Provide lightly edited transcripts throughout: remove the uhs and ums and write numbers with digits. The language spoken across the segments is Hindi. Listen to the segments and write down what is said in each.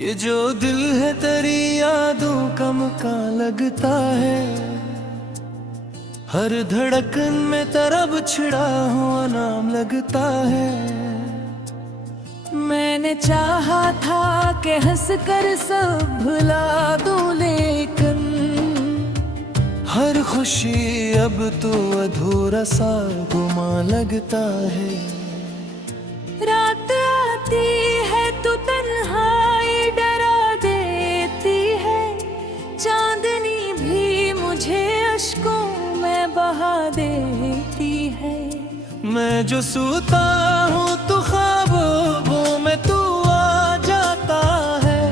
ये जो दिल है तेरी यादों का मका लगता है। हर धड़कन में तरब छिड़ा हुआ नाम लगता है। मैंने चाहा था कि हंस कर सब भुला दूं, लेकिन हर खुशी अब तो अधूरा सा गुमा लगता है। रात आती है तो तन्हाई डरा देती है, चांदनी भी मुझे अश्कों में बहा देती है। मैं जो सोता हूँ तो ख्वाबों में तू आ जाता है,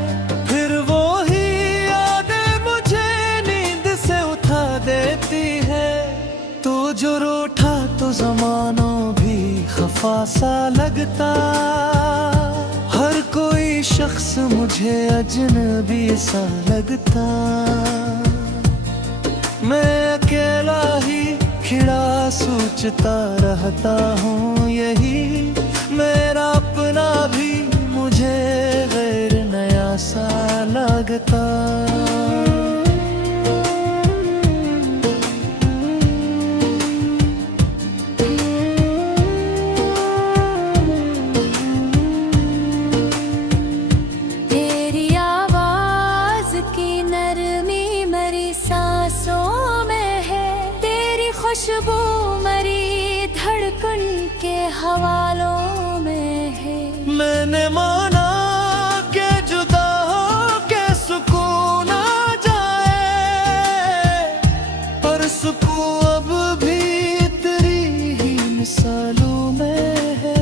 फिर वो ही यादें मुझे नींद से उठा देती है। तो जो रूठा तो ज़माना भी खफा सा लगता, हर कोई शख्स मुझे अजनबी सा लगता। मैं अकेला ही खिड़ा सोचता रहता हूँ, यही मेरा अपना भी मुझे गैर नया सा लगता। तेरी आवाज की नरमी मेरी सांसों में है, तेरी खुशबू मेरी धड़कन के हवालों में है। मैंने माना के जुदा हो के सुकून आ जाए, पर सुकून अब भी तेरी ही मिसालों में है।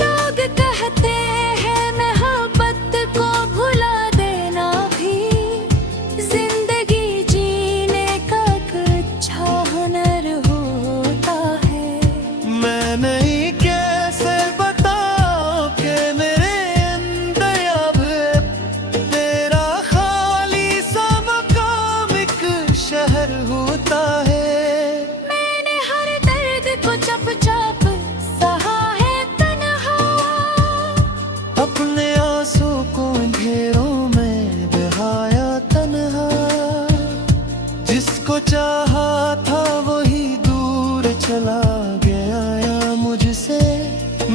लोग कहते हैं मोहब्बत को भुला देना भी जिंदगी जीने का अच्छा हुनर होता है। मैं नहीं कैसे बताऊं कि मेरे अंदर अब तेरा खाली सा मकाम एक शहर होता है। मैंने हर दर्द को चुपचाप सहा है तन्हा, अपने आंसू को अंधेरों में बहाया तन्हा। जिसको चाहा था वही दूर चला गया या मुझसे।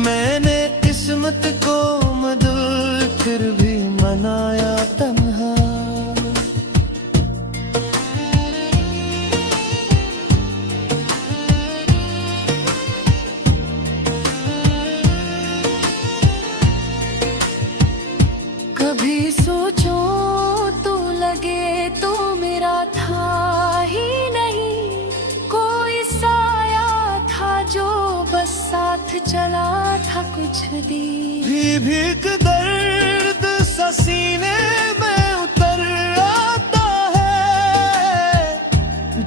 मैंने किस्मत को मदद फिर भी मनाया तन्हा। कभी सोचो तो लगे तो मेरा था ही नहीं, कोई साया था जो बस साथ चला था कुछ दी। भीग दर्द सा सीने में उतर आता है,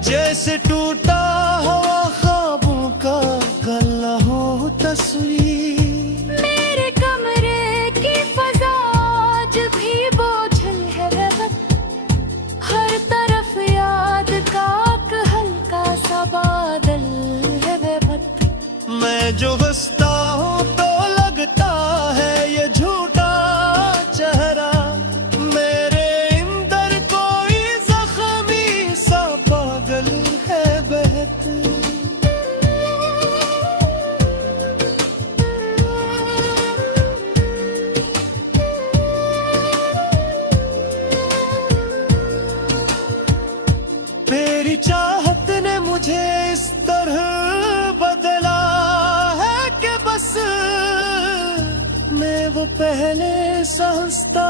जैसे टूटा हुआ ख्वाबों का गला हो तस्वीर। मेरे कमरे की फजा आज भी बोझल है वक्त, हर तरफ याद का एक हल्का सा बादल है वक्त। मैं जो हंसता हूँ तो लगता है ये झूठा चेहरा, मेरे अंदर कोई जख्मी सा पागल है बहत। तेरी चाहत ने मुझे इस तरह बदला है कि बस मैं वो पहले सा हंसता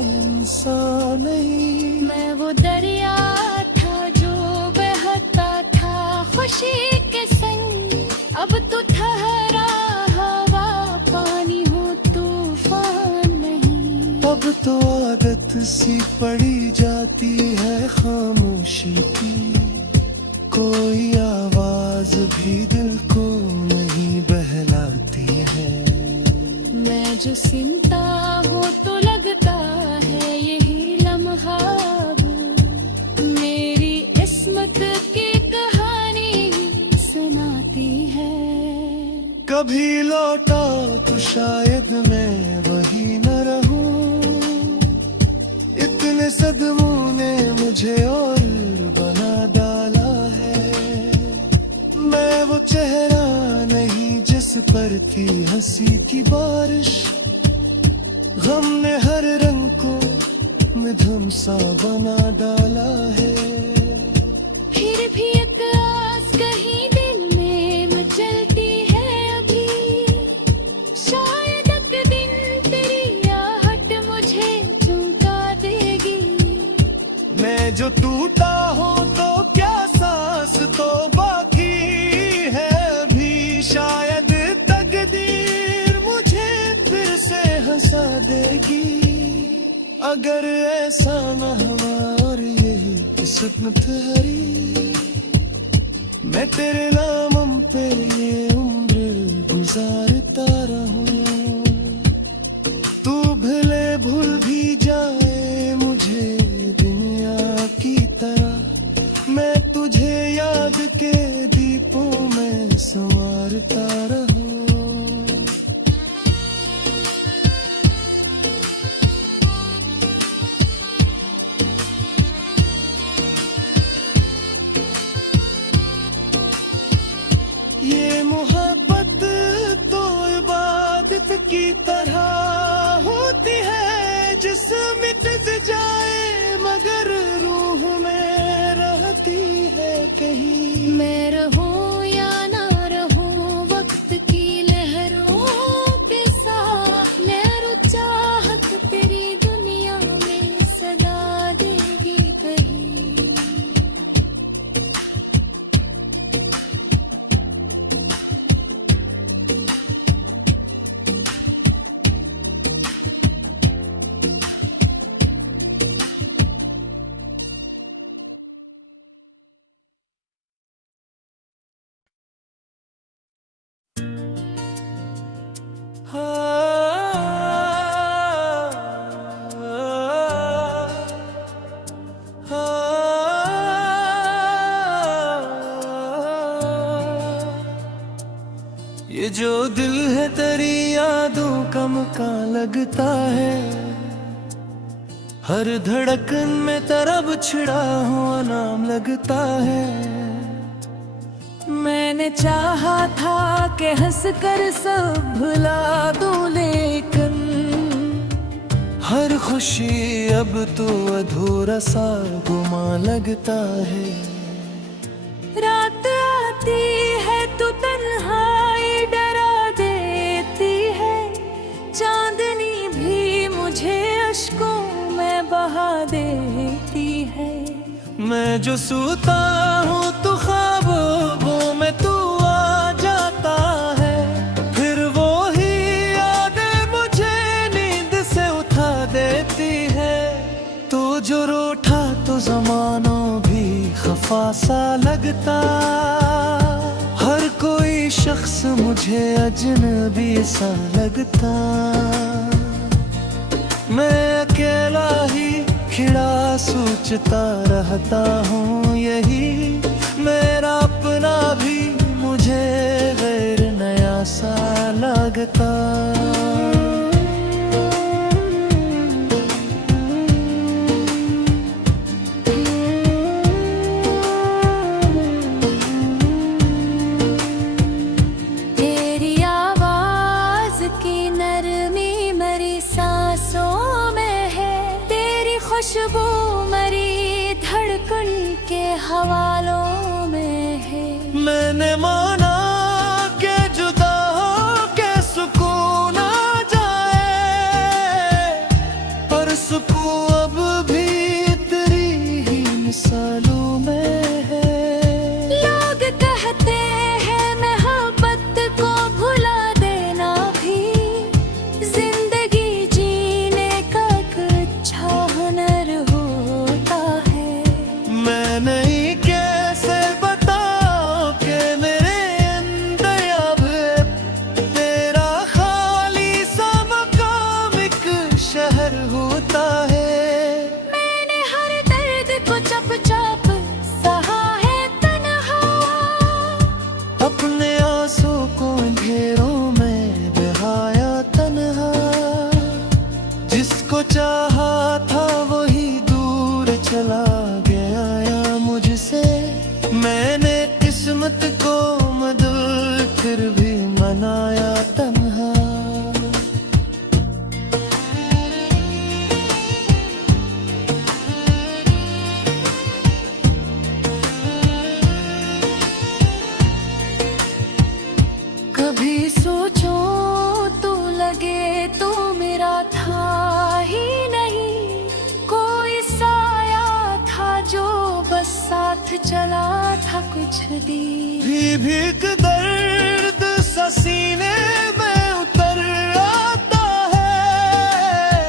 इंसान नहीं। मैं वो दरिया था जो बहता था खुशी के संग, अब तो ठहरा हवा पानी हो तूफान नहीं। अब तो आदत सी पड़ी जाती है खामोशी की, कोई आवाज भी दिल को नहीं बहलाती है। मैं जो सुनता हूँ तो लगता है यही लम्हा मेरी किस्मत की कहानी सुनाती है। कभी लौटा तो शायद मैं वही न रहूं, कदमों ने मुझे और बना डाला है। मैं वो चेहरा नहीं जिस पर थी हंसी की बारिश, गम ने हर रंग को मिधुन सा बना डाला है। फिर भी एक आस कहीं दिल में मचलती है अभी, शायद एक दिन तेरी आहट मुझे चौंका देगी। मैं जो टूटा हूँ तो क्या सांस तो बाकी है अभी, शायद तकदीर मुझे फिर से हंसा देगी। अगर ऐसा न हुआ और यही किस्मत ठहरी, मैं तेरे नाम पे ये उम्र गुजारता रहूं। तू भले भूल भी जाए मुझे दुनिया की तरह, मैं तुझे याद के दीपों में संवारता रहूं। ये मोहब्बत तो इबादत की तरह होती है, जिस मिट जाए मगर रूह में रहती है कहीं। मैं रहूं या ना रहूं वक्त की लहरों के साथ, लहरों चाहत तेरी दुनिया में सदा देगी कहीं। ये जो दिल है तेरी यादों का मकान लगता है, हर धड़कन में तरब छिड़ा हुआ नाम लगता है। मैंने चाहा था कि हंस कर सब भुला दूं, लेकिन हर खुशी अब तो अधूरा सा गुमा लगता है। रात आती है तो तन्हाई डरा देती है, चांदनी भी मुझे अश्कों में बहा देती है। मैं जो सोता हूँ तो ख्वाबों में तू आ जाता है, फिर वो ही यादें मुझे नींद से उठा देती है। तो जो रूठा तो ज़मानों भी खफा सा लगता, हर कोई शख्स मुझे अजनबी सा लगता। मैं अकेला ही खिड़ा सोचता रहता हूँ यही, मेरा अपना भी मुझे गैर नया सा लगता। तेरी आवाज की नरमी मेरी सांसों में है, तेरी खुशबू मेरी धड़कन के हवालों में है। मैंने माना के जुदा हो के सुकून आ जाए, पर सुकून अब भी तेरी ही मिसालों में है। लोग कहते हैं मोहब्बत को भुला देना भी जिंदगी जीने का एक अच्छा हुनर होता है। मैं नहीं कैसे बताऊं कि मेरे अंदर अब तेरा खाली सा मकाम एक शहर होता है। मैंने हर दर्द को चुपचाप सहा है तन्हा, अपने आंसू को अंधेरों में बहाया तन्हा। जिसको चाहा था वही दूर दी। भीख दर्द सा सीने में उतर आता है,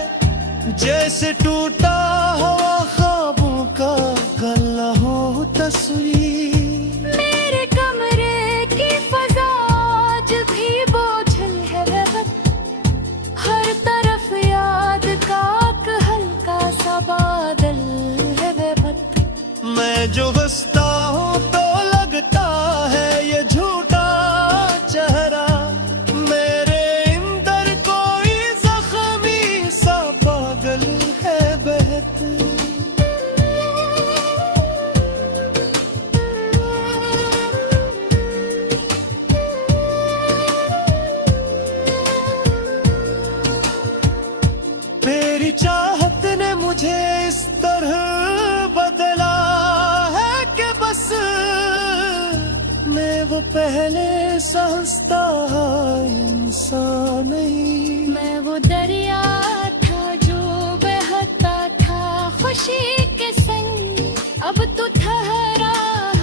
जैसे टूटा हुआ ख्वाबों का गला हो तस्वीर। मेरे कमरे की फजा आज भी बोझल है वक्त, हर तरफ याद का एक हल्का सा बादल है वक्त। मैं जो हंसता हूँ तो लगता है ये झूठा चेहरा, मेरे अंदर कोई जख्मी सा पागल है बेहतर। मेरी चाहत ने मुझे इस तरह बदला है कि बस मैं वो पहले सा हंसता इंसान नहीं। मैं वो दरिया था जो बहता था खुशी के संग, अब तो ठहरा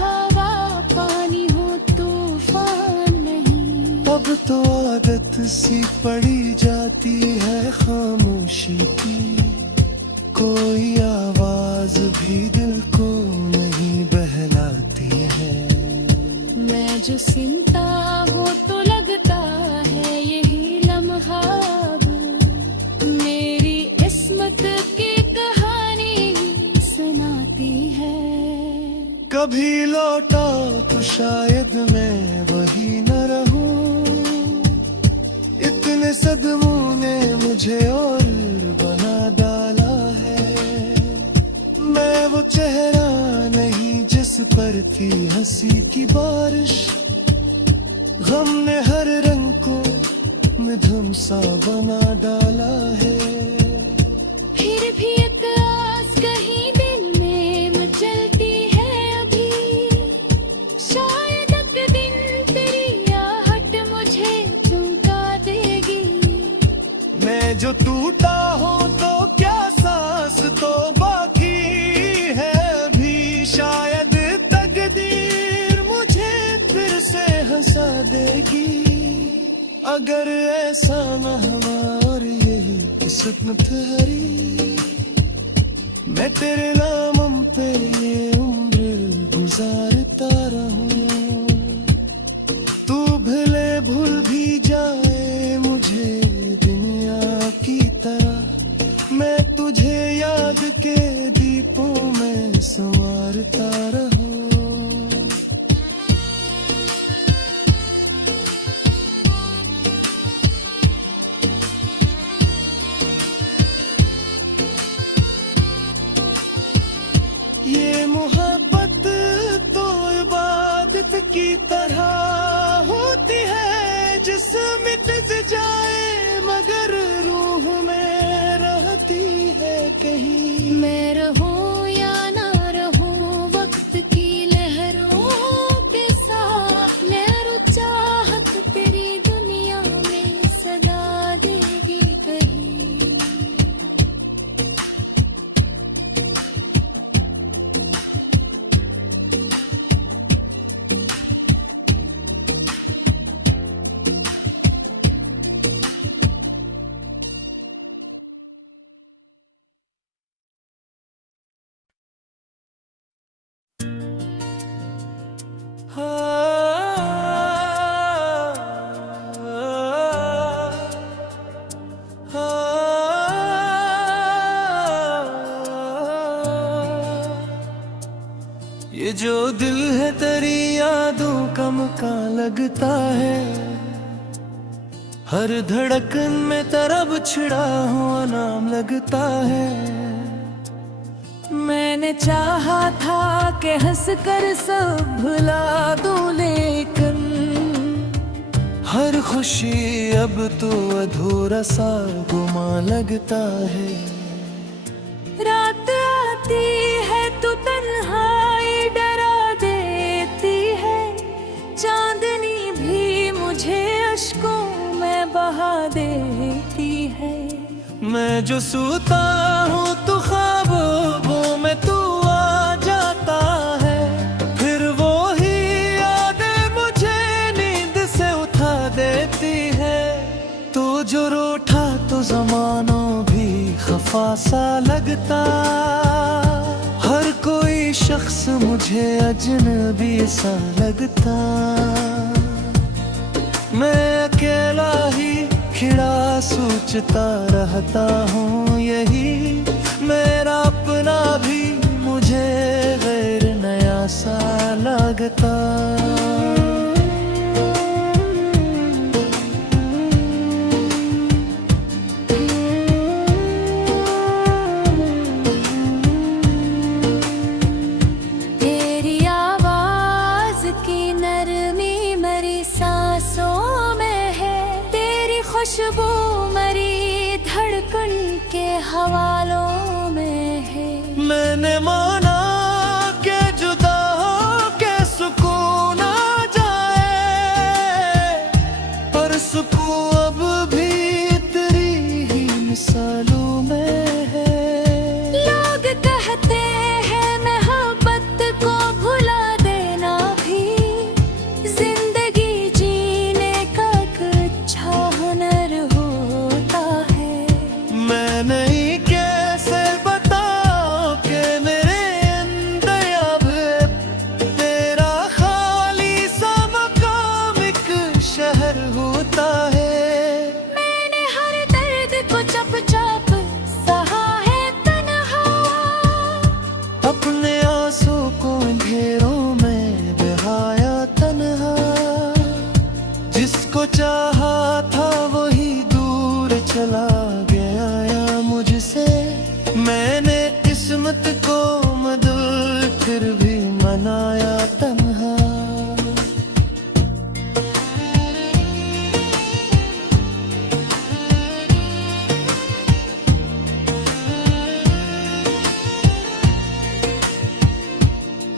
हवा पानी हो तूफान नहीं। अब तो आदत सी पड़ी जाती है खामोशी की, कोई आवाज भी दिल को नहीं बहलाती है। मैं जो सुनता हूँ तो लगता है यही लम्हा अब मेरी किस्मत की कहानी सुनाती है। कभी लौटा तो शायद मैं वही न रहूं, इतने सदमों ने मुझे और बना डाला है। मैं वो चेहरा नहीं जिस पर थी हंसी की बारिश, गम ने हर रंग को मधुम सा बना डाला है। फिर भी एक आस कहीं दिल में मचलती है अभी, शायद एक दिन तेरी आहट मुझे चमका देगी। मैं जो टूटा हूँ तो क्या सांस तो बाकी है अभी, शायद तकदीर मुझे फिर से हंसा देगी। अगर ऐसा न हुआ और यही किस्मत हरी, मैं तेरे नाम पे ये उम्र गुजारता रहूं। तू भले भूल भी जाए मुझे दुनिया की तरह, मैं तुझे याद के दीपों में संवारता रहूं। ये मोहब्बत तो इबादत की तरह होती है, जिस मिट जाए मगर रूह में रहती है कहीं। मैं रहूं या ना रहूं वक्त की लहरों के साथ, लहर चाहत तेरी दुनिया में सदा देगी कहीं। ये जो दिल है तेरी यादों का मकान लगता है, हर धड़कन में तरब छिड़ा हुआ नाम लगता है। मैंने चाहा था कि हंस कर सब भुला दूं, लेकिन हर खुशी अब तो अधूरा सा गुमा लगता है। रात आती है तो तन्हाई डरा देती है, चांदनी भी मुझे अश्कों में बहा देती है। मैं जो सोता हूँ तो ख्वाबों में तू आ जाता है, फिर वो ही खफा सा लगता, हर कोई शख्स मुझे अजनबी सा लगता। मैं अकेला ही खिड़ा सोचता रहता हूँ, यही मेरा अपना भी मुझे गैर नया सा लगता। तेरी आवाज की नरमी मेरी सांसों में है, तेरी खुशबू मेरी धड़कन के हवालों में है। मैंने माना के जुदा हो के सुकून आ जाए, पर सुकून अब भी तेरी ही मिसालों में है। लोग कहते हैं मोहब्बत को भुला देना भी जिंदगी जीने का एक अच्छा हुनर होता है। मैं नहीं कैसे बताऊं कि मेरे अंदर अब तेरा खाली सा मकाम एक शहर होता है। मैंने हर दर्द को चुपचाप सहा है तन्हा, अपने आंसू को अंधेरों में बहाया तन्हा। जिसको चाहा था वही दूर चला गया या मुझसे। मैंने किस्मत को मदद फिर भी मनाया तन्हा।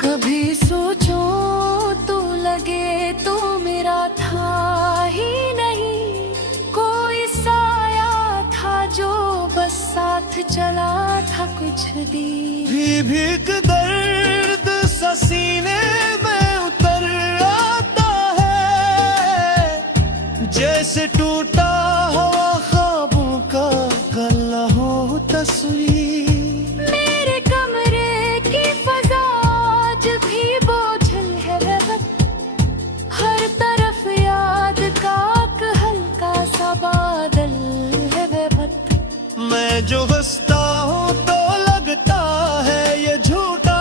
कभी सोचो तू लगे तो मेरा था ही नहीं, कोई साया था जो बस साथ चला था कुछ देर। भीख दर्द सा सीने में उतर आता है, जैसे टूटा हुआ ख्वाबों का गला हो तस्वीर। मेरे कमरे की फजा आज भी बोझल है वक्त, हर तरफ याद का एक हल्का सा बादल है वक्त। मैं जो हंसता हूँ तो लगता है ये झूठा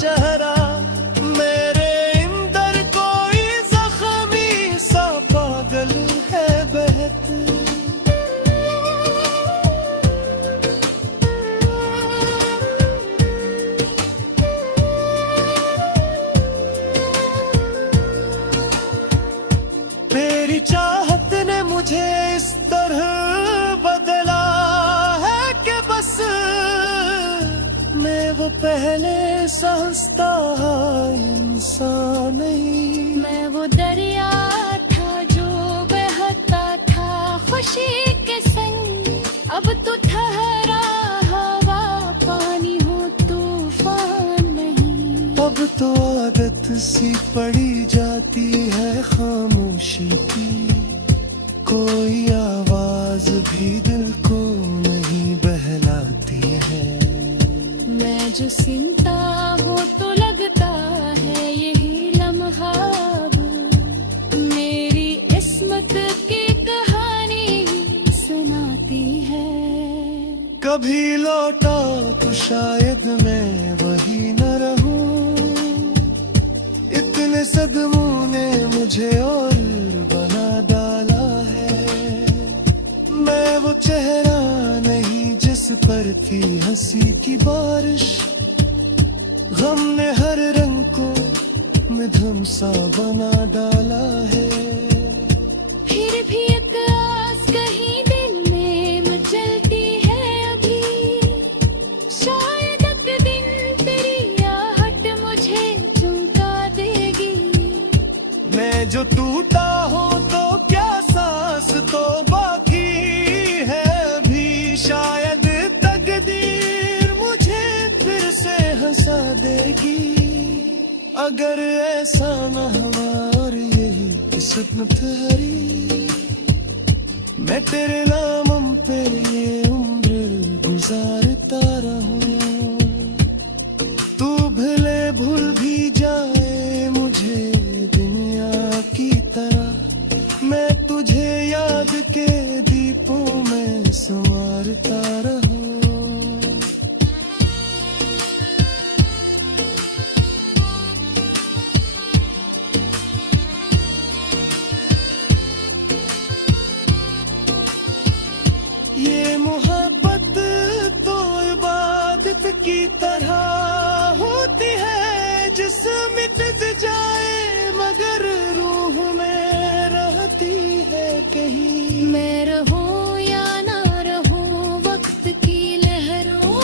चेहरा, मेरे अंदर कोई जख्मी सा पागल है बहत। तेरी चाहत ने मुझे इस तरह बदला है कि बस मैं वो पहले सा हंसता इंसान नहीं। मैं वो दरिया था जो बहता था खुशी के संग, अब तो ठहरा हवा पानी हो तूफान नहीं। अब तो आदत सी पड़ी जाती है खामोशी की, कोई आवाज भी दिल को नहीं बहलाती है। मैं जो सुनता हूँ तो लगता है यही लम्हा अब मेरी किस्मत की कहानी सुनाती है। कभी लौटा तो शायद मैं वही न रहूं, इतने सदमों ने मुझे और बना डाला है। मैं वो चेहरा नहीं जिस पर थी हंसी की बारिश, गम ने हर रंग को मधुम सा बना डाला है। फिर भी एक आस कहीं दिल में मचलती है अभी, शायद एक दिन तेरी आहट मुझे चौंका देगी। मैं जो टूटा हूँ तो क्या सांस तो बाकी है अभी, शायद तकदीर मुझे फिर से हंसा देगी। अगर ऐसा न हुआ और यही किस्मत हरी, मैं तेरे नाम पे ये उम्र करता रहो। ये मोहब्बत तो इबादत की तरह होती है, जिसमें मिट जाए मगर रूह में रहती है कहीं। मैं रहूं या ना रहूं वक्त की लहरों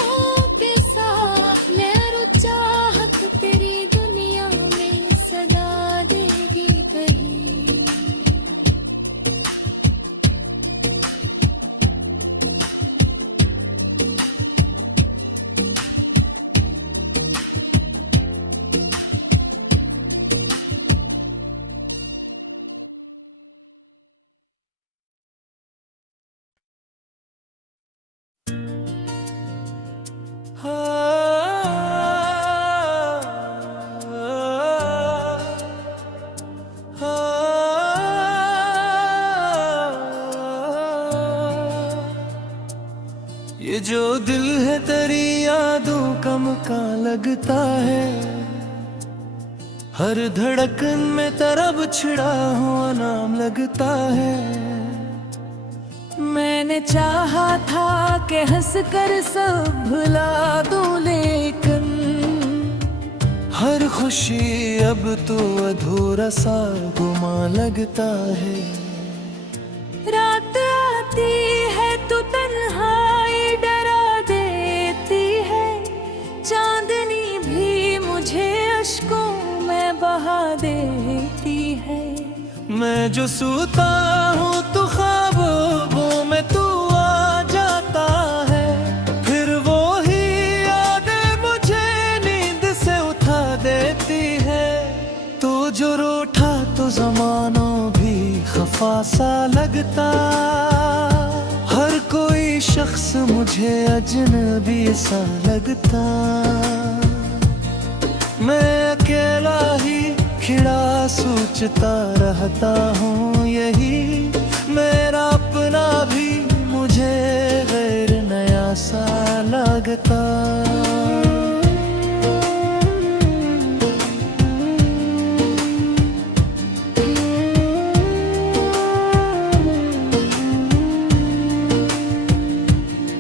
के साथ, मेरी चाहत तेरी दुनिया में सदा देगी कहीं। ये जो दिल है तेरी यादों का मकान लगता है, हर धड़कन में तरब छिड़ा हुआ नाम लगता है। मैंने चाहा था कि हंस कर सब भुला दूं, लेकिन हर खुशी अब तो अधूरा सा गुमा लगता है। रात आती है तो तन्हाई डरा देती है, चांदनी भी मुझे अश्कों में बहा देती है। मैं जो सोता हूँ तो ख्वाबों में तू आ जाता है, फिर वो ही यादें मुझे नींद से उठा देती है। तो जो रूठा तो ज़मानों भी खफा सा लगता, हर कोई शख्स मुझे अजनबी सा लगता। मैं अकेला ही खिड़ा सोचता रहता हूँ, यही मेरा अपना भी मुझे गैर नया सा लगता।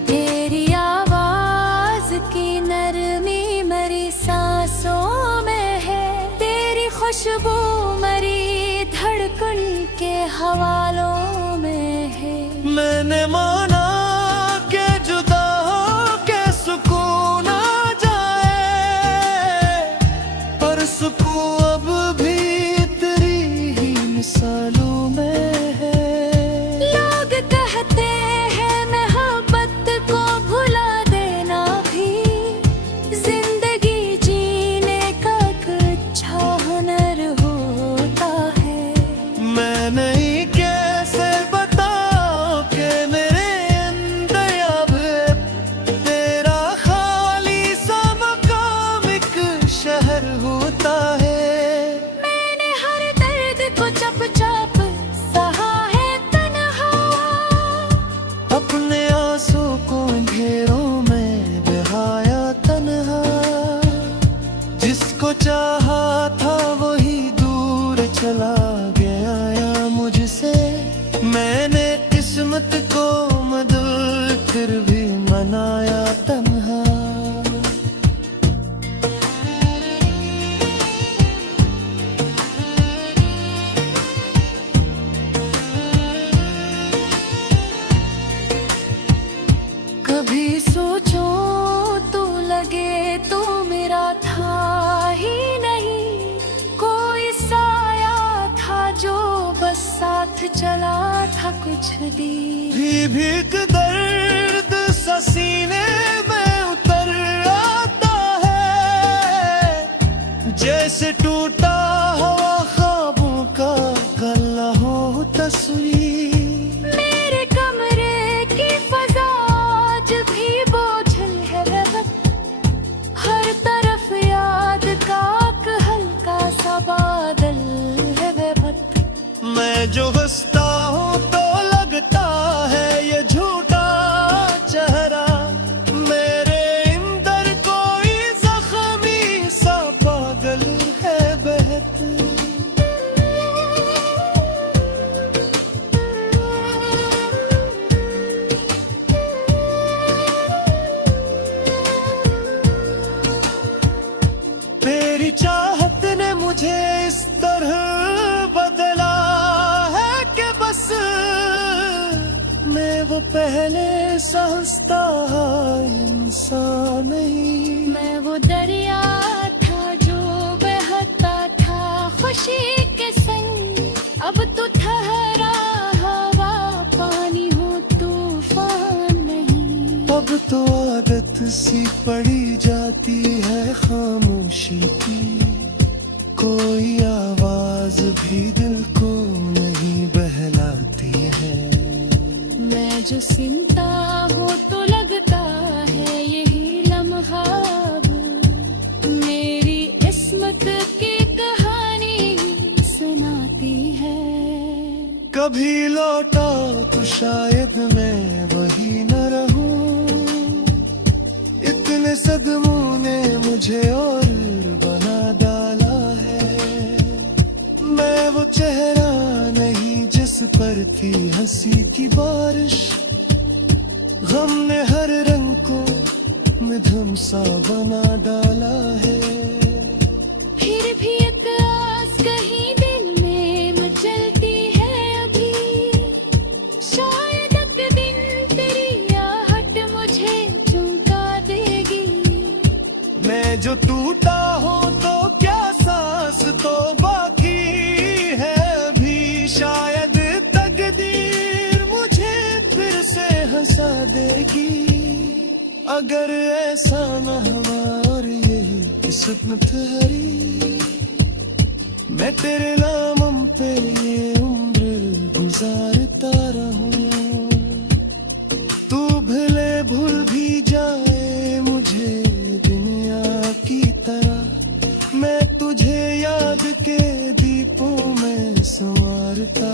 तेरी आवाज की नरमी मेरी सांसों में है, तेरी खुशबू मेरी धड़कन के हवालों में है। मैंने माना के जुदा हो के सुकून आ जाए, पर सुकून अब भी तेरी ही मिसालों में है। लोग कहते हैं मोहब्बत को भुला देना भी जिंदगी जीने का एक अच्छा हुनर होता है। मैं नहीं कैसे बताऊं कि मेरे अंदर अब तेरा खाली सा मकाम एक शहर होता है। मैंने हर दर्द को चुपचाप सहा है तन्हा, अपने आंसू को घेरों में बहाया तन्हा। जिसको चाहा था वही दूर चला गया या मुझसे, मैंने किस्मत को मदद फिर भी मनाया तन्हा। कभी सोचो तो लगे तो मेरा था ही नहीं, कोई साया था जो बस साथ चला था कुछ दी। भीख दर्द सा सीने में उतर आता है, जैसे टूटा हुआ ख्वाबों का गला हो तस्वीर। मेरे कमरे की फजा आज भी बोझल है वक्त, हर तरफ याद का एक हल्का सा बादल है वक्त। मैं जो हंसता हूँ तो लगता है ये झूठा पहले सहसता इंसान नहीं। मैं वो दरिया था जो बहता था खुशी के संग, अब तो ठहरा हवा पानी हो तूफान नहीं। अब तो आदत सी पड़ी जाती है खामोशी की, कोई आवाज भी दिल को नहीं बहलाती है। मैं जो सुनता हूँ तो लगता है यही लम्हा अब मेरी किस्मत की कहानी सुनाती है। कभी लौटा तो शायद मैं वही न रहूं, इतने सदमों ने मुझे और बना डाला है। मैं वो चेहरा नहीं जिस पर थी हंसी की बारिश, गम ने हर रंग को मिधुम सा बना डाला है। फिर भी एक आस कहीं दिल में मचलती है अभी, शायद एक दिन तेरी आहट मुझे चौंका देगी। मैं जो टूटा हूँ तो क्या सांस तो बाकी है अभी, शायद तकदीर मुझे फिर से हंसा देगी। अगर ऐसा न हुआ और यही किस्मत हरी, मैं तेरे नाम पे ये उम्र गुजारता रहूं। तू भले भूल भी जाए मुझे दुनिया की तरह, मैं तुझे याद के दीपों में संवारता